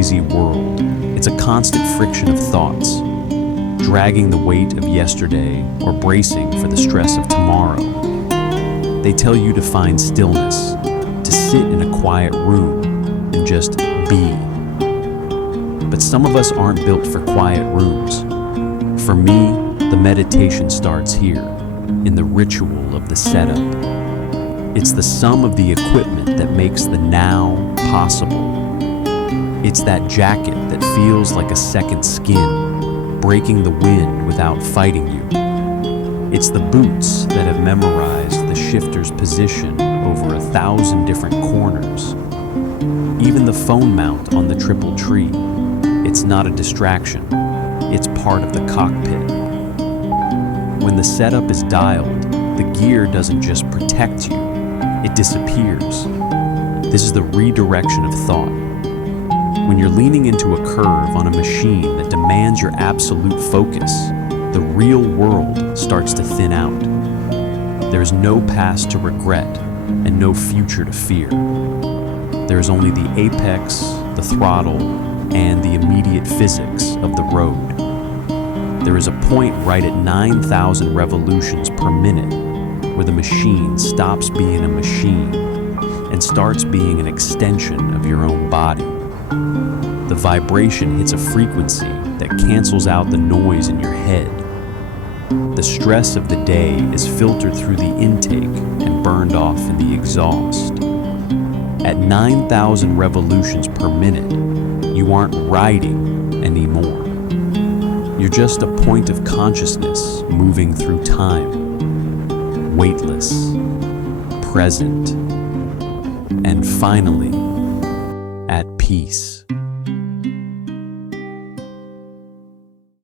noisy world. It's a constant friction of thoughts, dragging the weight of yesterday or bracing for the stress of tomorrow. They tell you to find stillness, to sit in a quiet room and just be. But some of us aren't built for quiet rooms. For me, the meditation starts here, in the ritual of the setup. It's the sum of the equipment that makes the now possible. It's that jacket that feels like a second skin, breaking the wind without fighting you. It's the boots that have memorized the shifter's position over 1,000 different corners. Even the phone mount on the triple tree, it's not a distraction, it's part of the cockpit. When the setup is dialed, the gear doesn't just protect you, it disappears. This is the redirection of thought. When you're leaning into a curve on a machine that demands your absolute focus, the real world starts to thin out. There's no past to regret and no future to fear. There's only the apex, the throttle, and the immediate physics of the road. There is a point right at 9,000 revolutions per minute where the machine stops being a machine and starts being an extension of your own body. The vibration hits a frequency that cancels out the noise in your head. The stress of the day is filtered through the intake and burned off in the exhaust. At 9,000 revolutions per minute, you aren't riding anymore. You're just a point of consciousness moving through time, weightless, present, and finally, at peace.